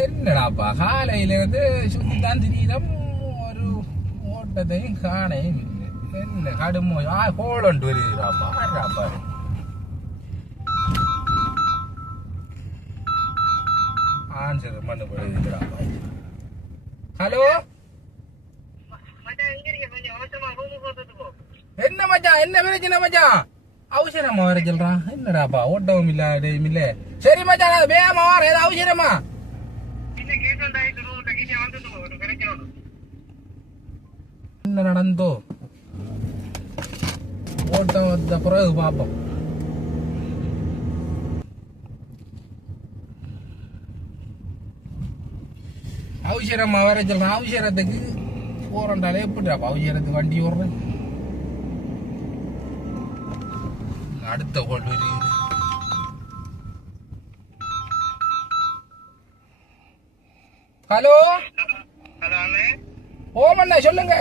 என்னடாப்பா காலையில இருந்து சுத்திதான் திடீரம் ஒரு ஓட்டத்தையும் காணையும் இல்லை. என்ன கடுமோ கோலண்டு வருகிறாப்பா ஆறாப்பா. ஆன்சர் மண்ணு போடுகிறாப்பா. ஹலோ என்ன மச்சான், என்ன பிரச்சனை மச்சான்? அவசரமா வர சொல்றான். என்னடாப்பா ஓட்டவும் இல்ல டைம் இல்ல. சரி மச்சான் அது வேகமா வர. ஏதாவது அவசரமா என்ன நடந்தோ ஓட்டம் வந்த பிறகு பாப்போம். அவசரமா வர சொல்றான். அவசரத்துக்கு போறண்டாலே எப்படிப்பா அவசரத்துக்கு வண்டி ஓடுறேன். அடுத்த கோல் வருது. ஹலோ ஓமண்ணா சொல்லுங்க.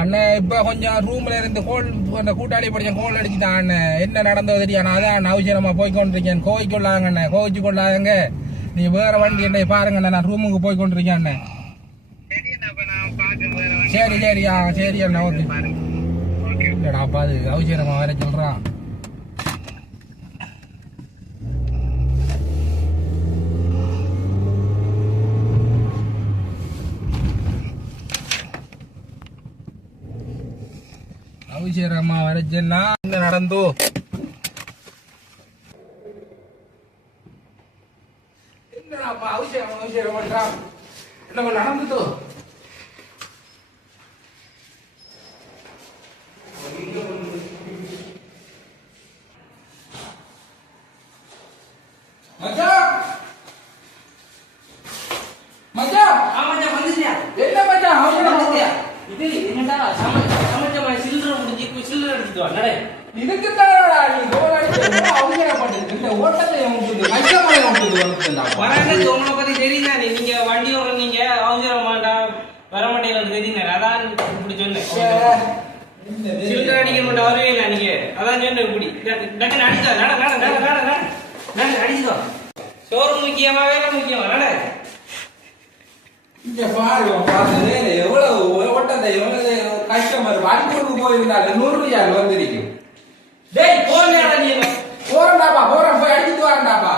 அண்ணே இப்ப கொஞ்சம் ரூம்ல இருந்து கோல் கூட்டாளி படிச்ச கோல் அடிச்சுட்டான் அண்ணன். என்ன நடந்தது தெரியா? அதான் அவசரமா போய்கொண்டிருக்கேன். கோவிக்கொள்ளாங்க அண்ணே, கோவிச்சு கொள்ளாதங்க. நீ வேற வண்டி என்ன பாருங்க. நான் ரூமுக்கு போய்கொண்டிருக்கேன் அண்ணே. சரி சரி சரி அண்ணா ஓகே. இல்லடாப்பா அது அவசரமா வர சொல்றான். அவசரமா வர சொன்னா என்ன நடந்தோ? என்னடாப்பா அவசரம் அவசரம் பண்றான். என்ன நடந்துட்டோ? கஸ்டமர் வாங்கி போயிருந்தாங்க 100 ரூபாய் வந்திருக்கும். டேய் போறேன்டா நீ போறேன்டாப்பா போறேன் போய் அடிச்சிட்டு வரேன்டாப்பா.